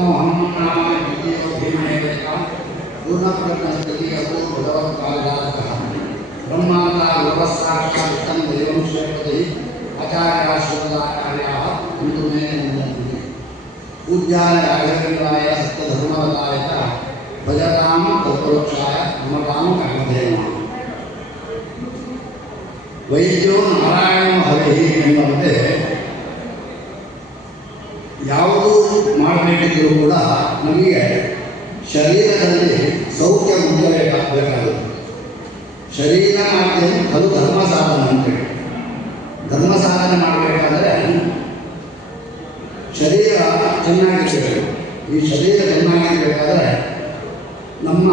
प्रथमो हनुमन्नाम द्वितीयो भीमैवेकः पूर्णप्रज्ञस्तृतीयो भगवत्पादजातकः ब्रह्माण्डावसाक्षात् तं देवं श्रीपतिः आचार्याश्रमदाचार्याः हिन्दु मे नन्दन्ति पूज्याय राघवेन्द्राय सत्यधर्मवताय च भजतां तत्परोक्षाय नमतां कर्मधेनः वैद्यो नारायण हरिः एन्नुವಂತೆ ಯಾವುದು ಮಾಡಬೇಕಿದ್ದರೂ ಕೂಡ ನಮಗೆ ಶರೀರದಲ್ಲಿ ಸೌಖ್ಯ ಮುಖ್ಯಬೇಕಾಗುತ್ತೆ. ಶರೀರ ಮಾಡ್ತೇನೆ ಅದು ಧರ್ಮ ಸಾಧನ ಅಂತೇಳಿ. ಧರ್ಮ ಸಾಧನೆ ಮಾಡಬೇಕಾದ್ರೆ ಶರೀರ ಚೆನ್ನಾಗಿರಬೇಕು. ಈ ಶರೀರ ಚೆನ್ನಾಗಿರಬೇಕಾದ್ರೆ ನಮ್ಮ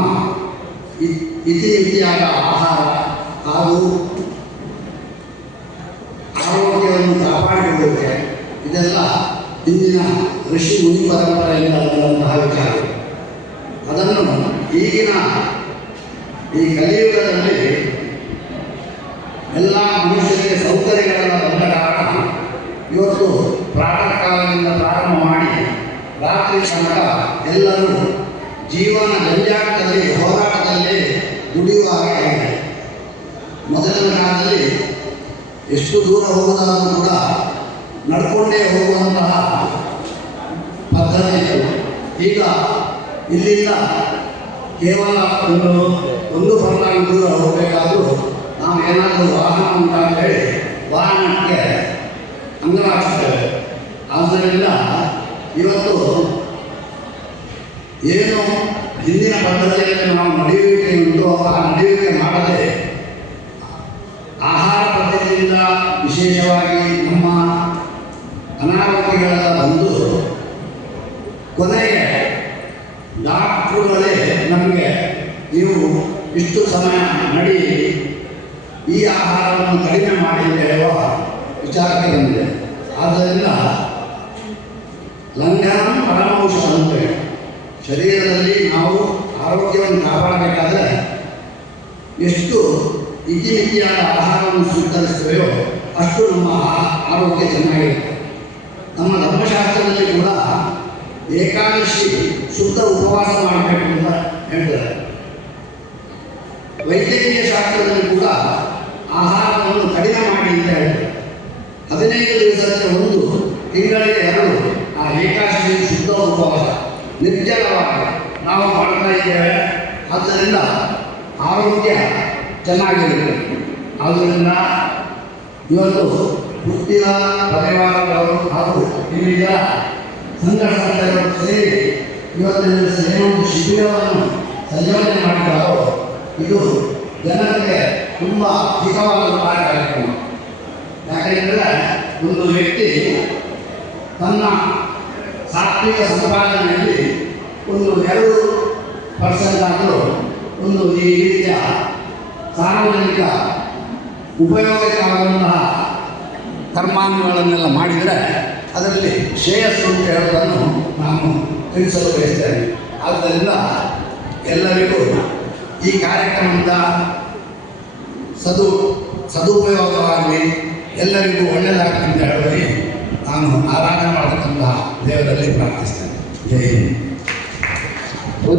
ಇತಿಮಿತಿಯಾದ ಆಹಾರ ಹಾಗೂ ಆರೋಗ್ಯವನ್ನು ಕಾಪಾಡಿಕೊಳ್ಳುತ್ತೆ. ಇದೆಲ್ಲ ಇಂದಿನ ಋಷಿ ಮುನಿ ಪರಂಪರೆಯಿಂದ ಬಂದಂತಹ ವಿಚಾರ. ಅದನ್ನು ಈಗಿನ ಈ ಕಲಿಯುಗದಲ್ಲಿ ಎಲ್ಲ ಮನುಷ್ಯರಿಗೆ ಸೌಕರ್ಯಗಳೆಲ್ಲ ಬಂದ ಕಾರಣ ಇವತ್ತು ಪ್ರಾತಃ ಕಾಲದಿಂದ ಪ್ರಾರಂಭ ಮಾಡಿ ರಾತ್ರಿ ತನಕ ಎಲ್ಲರೂ ಜೀವನ ಜಂಜಾಟದಲ್ಲಿ ಹೋರಾಟದಲ್ಲಿ ದುಡಿಯುವ ಹಾಗೆ ಆಗಿದೆ. ಮೊದಲಿನ ಕಾಲದಲ್ಲಿ ಎಷ್ಟು ದೂರ ಹೋಗೋದಾದರೂ ಕೂಡ ನಡ್ಕೊಂಡೇ ಹೋಗುವಂತಹ ಪದ್ಧತಿ ಇತ್ತು. ಈಗ ಇಲ್ಲಿಂದ ಕೇವಲ ಒಂದು ಫರ್ಲಾಂಗ್ ದೂರ ಹೋಗಬೇಕಾದ್ರೂ ನಾವು ಏನಾದರೂ ವಾಹನ ಅಂತ ಹೇಳಿ ವಾಹನಕ್ಕೆ ಅಂಗಲಾಗಿಸ್ತೇವೆ. ಆದ್ದರಿಂದ ಇವತ್ತು ಏನು ಹಿಂದಿನ ಪದ್ಧತಿಯಲ್ಲಿ ನಾವು ನಡೆಯುವಿಕೆ ಉಂಟು ಆ ನಡೆಯುವಿಕೆ ಮಾಡದೆ ಆಹಾರ ಪದ್ಧತಿಯಿಂದ ವಿಶೇಷವಾಗಿ ನಮ್ಮ ಅನಾರೋಗ್ಯಗಳೆಲ್ಲ ಬಂದು ಕೊನೆಗೆ ಡಾಕ್ಟ್ರುಗಳೇ ನಮಗೆ ನೀವು ಇಷ್ಟು ಸಮಯ ನಡಿ ಈ ಆಹಾರವನ್ನು ಕಡಿಮೆ ಮಾಡಿ ಅಂತ ಹೇಳುವ ವಿಚಾರಕ್ಕೆ ಬಂದಿದೆ. ಆದ್ದರಿಂದ ಲಂಘನ ಪರಮೌಷಧ ಅಂತೇಳಿ ಶರೀರದಲ್ಲಿ ನಾವು ಆರೋಗ್ಯವನ್ನು ಕಾಪಾಡಬೇಕಾದ್ರೆ ಎಷ್ಟು ಇತಿಮಿತಿಯಾದ ಆಹಾರವನ್ನು ಸ್ವೀಕರಿಸ್ತೇವೆಯೋ ಅಷ್ಟು ನಮ್ಮ ಆರೋಗ್ಯ ಚೆನ್ನಾಗಿರುತ್ತೆ. ನಮ್ಮ ಧರ್ಮಶಾಸ್ತ್ರದಲ್ಲಿ ಕೂಡ ಏಕಾದಶಿ ಶುದ್ಧ ಉಪವಾಸ ಮಾಡಬೇಕು ಅಂತ ಹೇಳ್ತಾರೆ. ವೈದ್ಯಕೀಯ ಶಾಸ್ತ್ರದಲ್ಲಿ ಕೂಡ ಆಹಾರವನ್ನು ಕಡಿಮೆ ಮಾಡಿ ಅಂತ ಹೇಳ್ತಾರೆ. 15 ದಿವಸಕ್ಕೆ ಒಂದು, ತಿಂಗಳಿಗೆ 2 ಆ ಏಕಾದಶಿ ಶುದ್ಧ ಉಪವಾಸ ನಿರ್ಜಲವಾಗಿ ನಾವು ಮಾಡ್ತಾ ಇದ್ದೇವೆ. ಆದ್ದರಿಂದ ಆರೋಗ್ಯ ಚೆನ್ನಾಗಿರುತ್ತೆ. ಆದ್ದರಿಂದ ಇವತ್ತು ಹುಟ್ಟಿದ ಪರಿವಾರದವರು ಹಾಗೂ ವಿವಿಧ ಸಂಘ ಸಂಸ್ಥೆಗಳು ಸೇರಿ ಇವತ್ತಿನ ಒಂದು ಶಿಬಿರವನ್ನು ಸಂಯೋಜನೆ ಮಾಡಿದ್ದಾರೋ ಇದು ಜನರಿಗೆ ತುಂಬ ಹಿತವಾದಂತಹ ಕಾರ್ಯಕ್ರಮ. ಯಾಕೆಂದರೆ ಒಂದು ವ್ಯಕ್ತಿ ತನ್ನ ಸಾತ್ವಿಕ ಸಂಪಾದನೆಯಲ್ಲಿ ಒಂದು 2% ಆದರೂ ಒಂದು ಈ ರೀತಿಯ ಸಾರ್ವಜನಿಕ ಉಪಯೋಗಕವಾದಂತಹ ಕರ್ಮಾಂಗಗಳನ್ನೆಲ್ಲ ಮಾಡಿದರೆ ಅದರಲ್ಲಿ ಶ್ರೇಯಸ್ಸು ಅಂತ ಹೇಳೋದನ್ನು ನಾನು ತಿಳಿಸಲು ಬಯಸ್ತೇನೆ. ಆದ್ದರಿಂದ ಎಲ್ಲರಿಗೂ ಈ ಕಾರ್ಯಕ್ರಮದಿಂದ ಸದುಪಯೋಗವಾಗಲಿ, ಎಲ್ಲರಿಗೂ ಒಳ್ಳೆಯದಾಗಲಿ ಅಂತ ಹೇಳುವಲ್ಲಿ ನಾನು ಆರಾಧನೆ ಮಾಡತಕ್ಕಂತಹ ದೇವರಲ್ಲಿ ಪ್ರಾರ್ಥಿಸ್ತೇನೆ. ಜೈ ಹಿಂದ್.